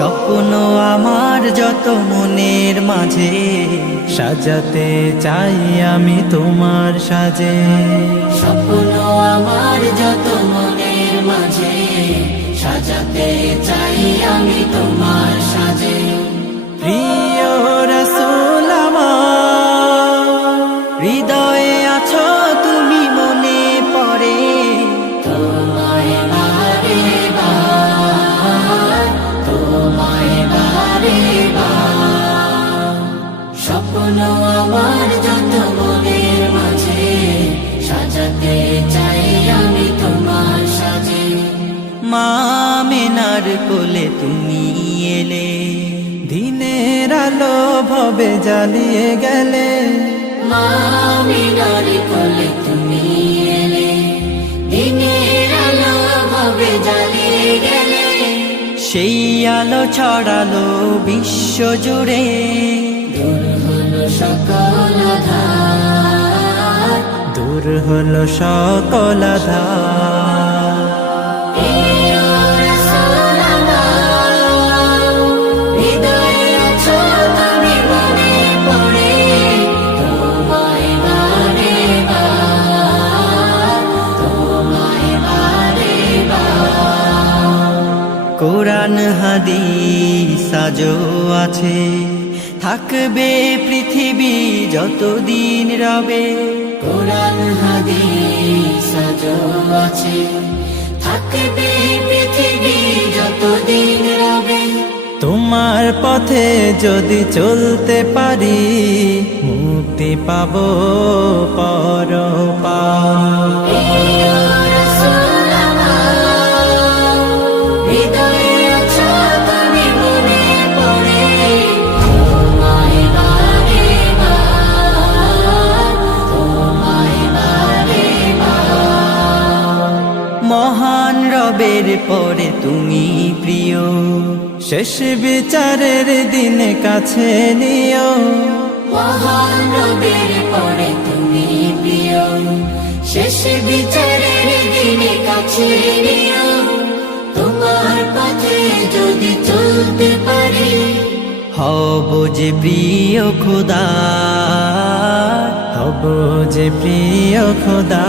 স্বপ্ন আমার যত মনের মাঝে, সাজাতে চাই আমি তোমার সাজে। স্বপ্ন আমার যত মনের মাঝে, সাজাতে চাই আমি তোমার সাজে। প্রিয় রাসূল আমার, হৃদয়ে আছো তুমি, মনে পড়ে তোমায় বারে বার, তোমায় বারে বার। স্বপ্ন আমার যত মনের মাঝে, সাজাতে চাই আমি তোমার সাজে। মা আমিনার কোলে তুমি এলে, দিনের আলো ভবে জ্বালিয়ে গেলে। মা আমিনার কোলে তুমি এলে, দিনের আলো ভবে জ্বালিয়ে গেলে। সেই আলো ছড়ালো বিশ্ব জুড়ে, দূর হলো সকল আঁধার, দূর হলো সকল আঁধার। প্রিয় রাসূল আমার, হৃদয়ে আছো তুমি, মনে পড়ে তোমায় বারে বার, তোমায় বারে বার। কোরআন হাদিস আজও আছে, থাকবে পৃথিবী যতদিন রবে। কোরআন হাদিস আজও আছে, থাকবে পৃথিবী যতদিন রবে। তোমার পথে যদি চলতে পারি, মুক্তি পাবো পরপার। প্রিয় রাসূল আমার, হৃদয়ে আছো তুমি, মনে পড়ে তোমায় বারে বার, তোমায় বারে বার। মহান রবের পরে তুমি প্রিয়, শেষ বিচারের দিনে কাছে নিও। মহান রবের পরে তুমি প্রিয়, শেষ বিচারের দিনে কাছে নিও। তোমার পথে যদি চলতে পারি, হব যে প্রিয় খোদা, হব যে প্রিয় খোদা।